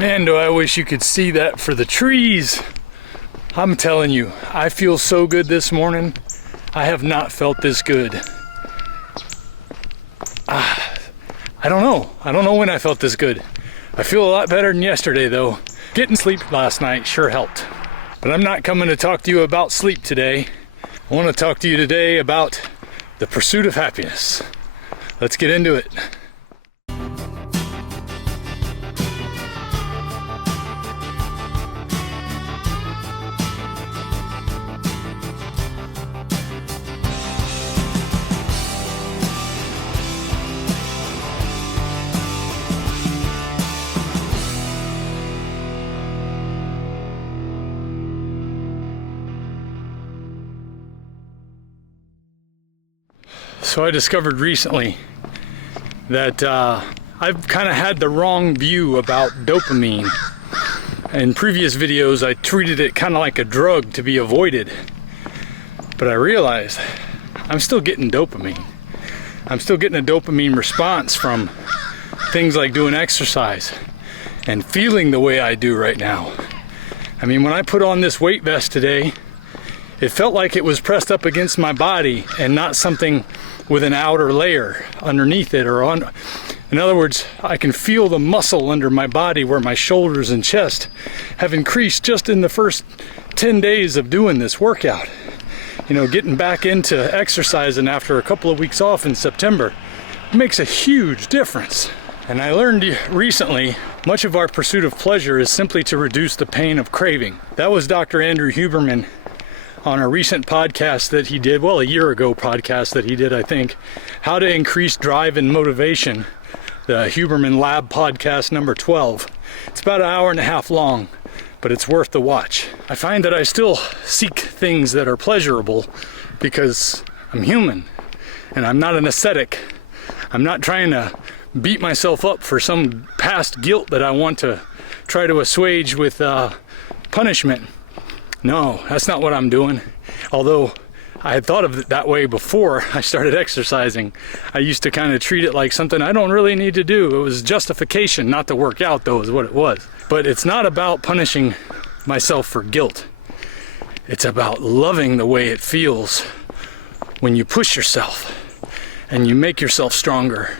Man, do I wish you could see that for the trees. I'm telling you, I feel so good this morning. I have not felt this good. I don't know when I felt this good. I feel a lot better than yesterday though. Getting sleep last night sure helped. But I'm not coming to talk to you about sleep today. I want to talk to you today about the pursuit of happiness. Let's get into it. So I discovered recently that I've kind of had the wrong view about dopamine. In previous videos, I treated it kind of like a drug to be avoided. But I realized I'm still getting dopamine. I'm still getting a dopamine response from things like doing exercise and feeling the way I do right now. I mean, when I put on this weight vest today, it felt like it was pressed up against my body and not something with an outer layer underneath it or on. In other words, I can feel the muscle under my body where my shoulders and chest have increased just in the first 10 days of doing this workout. You know, getting back into exercising after a couple of weeks off in September makes a huge difference. And I learned recently, much of our pursuit of pleasure is simply to reduce the pain of craving. That was Dr. Andrew Huberman on a recent podcast that he did, well, a year ago podcast that he did, I think, How to Increase Drive and Motivation, the Huberman Lab podcast number 12. It's about an hour and a half long, but it's worth the watch. I find that I still seek things that are pleasurable because I'm human and I'm not an ascetic. I'm not trying to beat myself up for some past guilt that I want to try to assuage with punishment. No, that's not what I'm doing. Although I had thought of it that way before I started exercising. I used to kind of treat it like something I don't really need to do. It was justification not to work out, though, is what it was. But it's not about punishing myself for guilt. It's about loving the way it feels when you push yourself and you make yourself stronger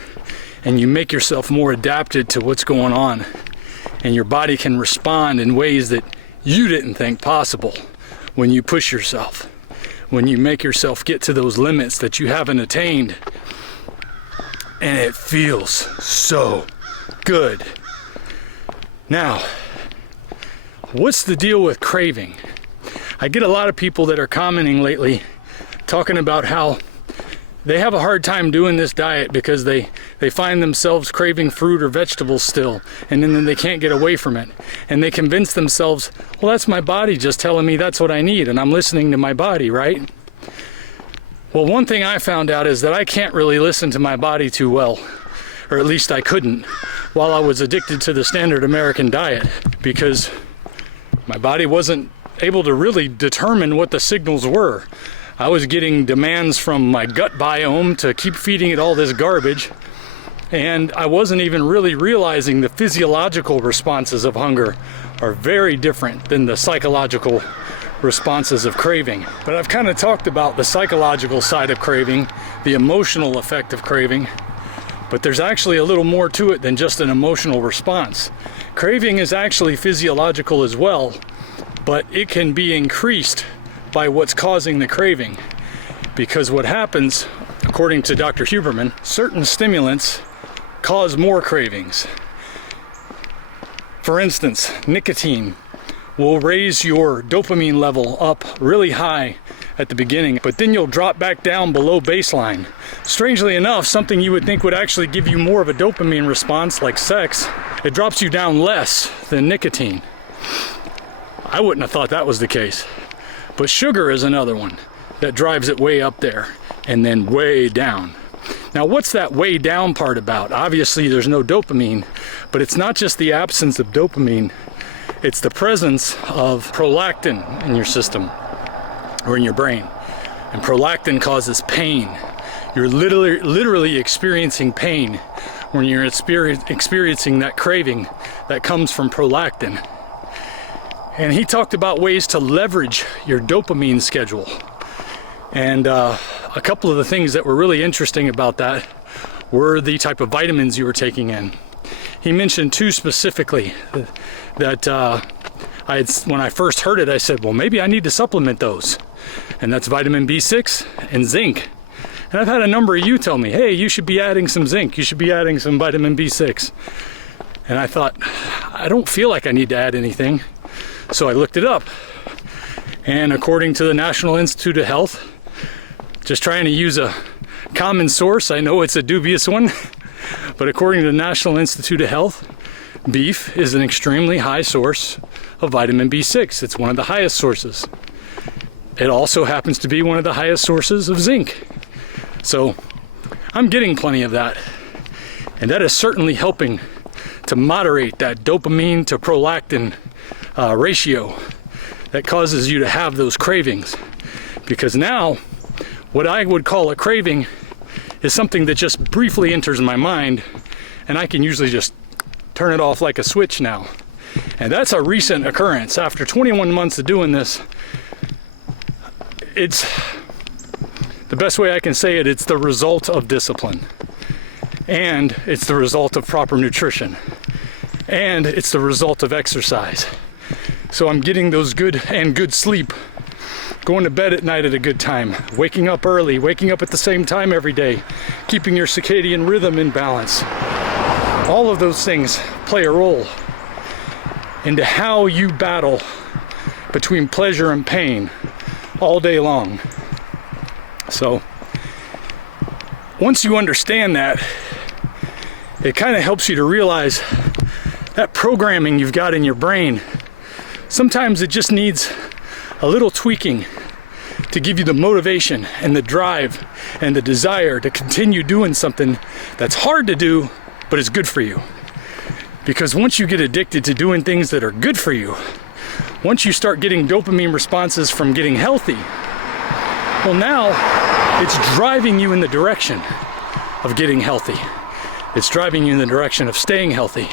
and you make yourself more adapted to what's going on, and your body can respond in ways that you didn't think possible when you push yourself, when you make yourself get to those limits that you haven't attained. And it feels so good. Now, what's the deal with craving? I get a lot of people that are commenting lately talking about how they have a hard time doing this diet because they find themselves craving fruit or vegetables still, and then they can't get away from it. And they convince themselves, well, that's my body just telling me that's what I need, and I'm listening to my body, right? Well, one thing I found out is that I can't really listen to my body too well, or at least I couldn't, while I was addicted to the standard American diet, because my body wasn't able to really determine what the signals were. I was getting demands from my gut biome to keep feeding it all this garbage, and I wasn't even really realizing the physiological responses of hunger are very different than the psychological responses of craving. But I've kind of talked about the psychological side of craving, the emotional effect of craving, but there's actually a little more to it than just an emotional response. Craving is actually physiological as well, but it can be increased by what's causing the craving. Because what happens, according to Dr. Huberman, certain stimulants cause more cravings. For instance, nicotine will raise your dopamine level up really high at the beginning, but then you'll drop back down below baseline. Strangely enough, something you would think would actually give you more of a dopamine response, like sex, it drops you down less than nicotine. I wouldn't have thought that was the case. But sugar is another one that drives it way up there and then way down. Now, what's that way down part about? Obviously, there's no dopamine, but it's not just the absence of dopamine. It's the presence of prolactin in your system or in your brain. And prolactin causes pain. You're literally experiencing pain when you're experiencing that craving that comes from prolactin. And he talked about ways to leverage your dopamine schedule. And a couple of the things that were really interesting about that were the type of vitamins you were taking in. He mentioned two specifically that when I first heard it, I said, well, maybe I need to supplement those. And that's vitamin B6 and zinc. And I've had a number of you tell me, hey, you should be adding some zinc, you should be adding some vitamin B6. And I thought, I don't feel like I need to add anything. So I looked it up. And according to the National Institute of Health, just trying to use a common source, I know it's a dubious one, but according to the National Institute of Health, beef is an extremely high source of vitamin B6. It's one of the highest sources. It also happens to be one of the highest sources of zinc. So I'm getting plenty of that. And that is certainly helping to moderate that dopamine to prolactin ratio that causes you to have those cravings. Because now, what I would call a craving is something that just briefly enters my mind, and I can usually just turn it off like a switch now. And that's a recent occurrence. After 21 months of doing this, it's the best way I can say it, it's the result of discipline. And it's the result of proper nutrition. And it's the result of exercise. So I'm getting those good sleep, going to bed at night at a good time, waking up early, waking up at the same time every day, keeping your circadian rhythm in balance. All of those things play a role into how you battle between pleasure and pain all day long. So once you understand that, it kind of helps you to realize that programming you've got in your brain, sometimes it just needs a little tweaking to give you the motivation and the drive and the desire to continue doing something that's hard to do, but is good for you. Because once you get addicted to doing things that are good for you, once you start getting dopamine responses from getting healthy, well, now it's driving you in the direction of getting healthy. It's driving you in the direction of staying healthy.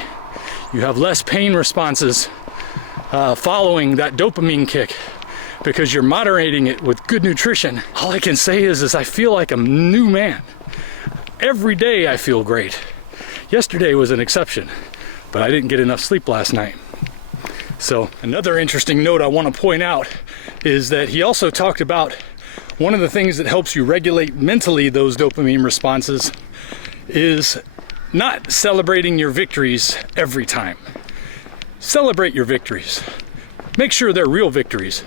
You have less pain responses following that dopamine kick, because you're moderating it with good nutrition. All I can say is I feel like a new man. Every day I feel great. Yesterday was an exception, but I didn't get enough sleep last night. So another interesting note I want to point out is that he also talked about one of the things that helps you regulate mentally those dopamine responses is not celebrating your victories every time. Celebrate your victories. Make sure they're real victories.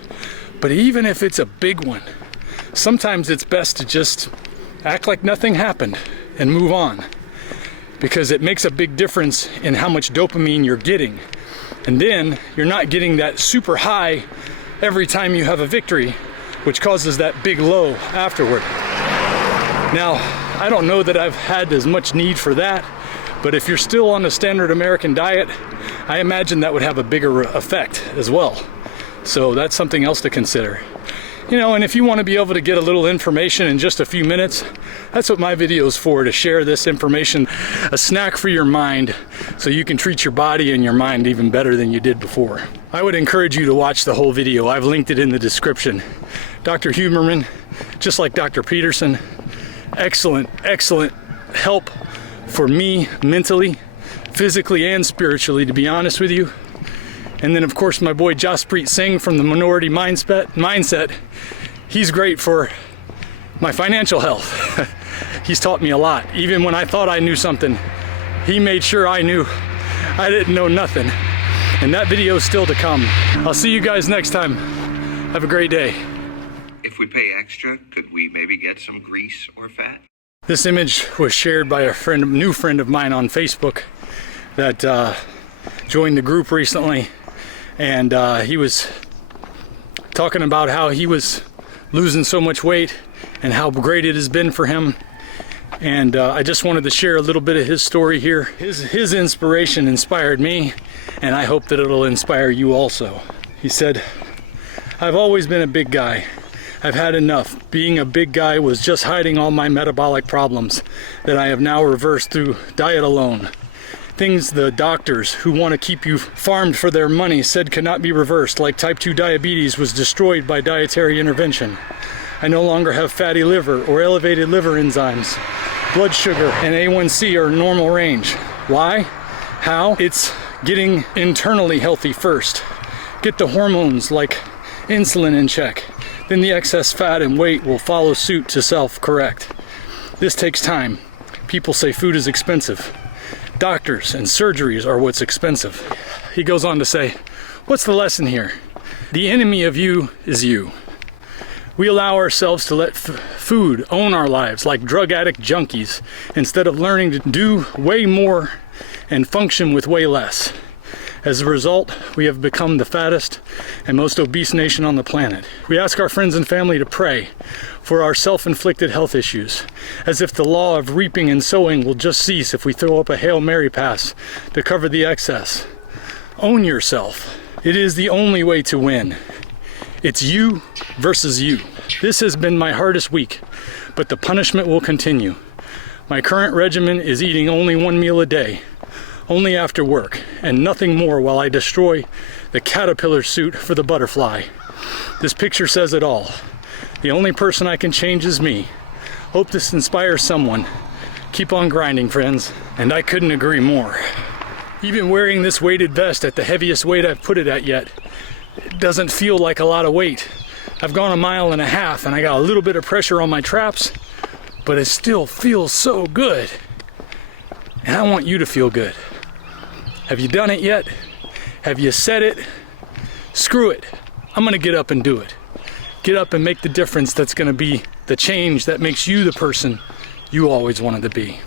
But even if it's a big one, sometimes it's best to just act like nothing happened and move on, because it makes a big difference in how much dopamine you're getting. And then you're not getting that super high every time you have a victory, which causes that big low afterward. Now, I don't know that I've had as much need for that, but if you're still on the standard American diet, I imagine that would have a bigger effect as well. So that's something else to consider. You know, and if you want to be able to get a little information in just a few minutes, that's what my video is for, to share this information, a snack for your mind, so you can treat your body and your mind even better than you did before. I would encourage you to watch the whole video. I've linked it in the description. Dr. Huberman, just like Dr. Peterson, excellent help for me mentally, physically, and spiritually, to be honest with you. And then, of course, my boy Jaspreet Singh from the Minority Mindset. He's great for my financial health. He's taught me a lot. Even when I thought I knew something, he made sure I knew I didn't know nothing. And that video is still to come. I'll see you guys next time. Have a great day. If we pay extra, could we maybe get some grease or fat? This image was shared by a new friend of mine on Facebook that joined the group recently. And he was talking about how he was losing so much weight and how great it has been for him. And I just wanted to share a little bit of his story here. His inspiration inspired me, and I hope that it'll inspire you also. He said, "I've always been a big guy. I've had enough. Being a big guy was just hiding all my metabolic problems that I have now reversed through diet alone. Things the doctors who want to keep you farmed for their money said could not be reversed, like type 2 diabetes was destroyed by dietary intervention. I no longer have fatty liver or elevated liver enzymes. Blood sugar and A1C are in normal range. Why? How? It's getting internally healthy first. Get the hormones like insulin in check. Then the excess fat and weight will follow suit to self-correct. This takes time. People say food is expensive. Doctors and surgeries are what's expensive. He goes on to say, what's the lesson here? The enemy of you is you. We allow ourselves to let food own our lives like drug addict junkies instead of learning to do way more and function with way less. As a result, we have become the fattest and most obese nation on the planet. We ask our friends and family to pray for our self-inflicted health issues, as if the law of reaping and sowing will just cease if we throw up a Hail Mary pass to cover the excess. Own yourself. It is the only way to win. It's you versus you. This has been my hardest week, but the punishment will continue. My current regimen is eating only one meal a day, only after work, and nothing more while I destroy the caterpillar suit for the butterfly. This picture says it all. The only person I can change is me. Hope this inspires someone. Keep on grinding, friends. And I couldn't agree more. Even wearing this weighted vest at the heaviest weight I've put it at yet, it doesn't feel like a lot of weight. I've gone 1.5 miles and I got a little bit of pressure on my traps, but it still feels so good. And I want you to feel good. Have you done it yet? Have you said it? Screw it. I'm gonna get up and do it. Get up and make the difference that's gonna be the change that makes you the person you always wanted to be.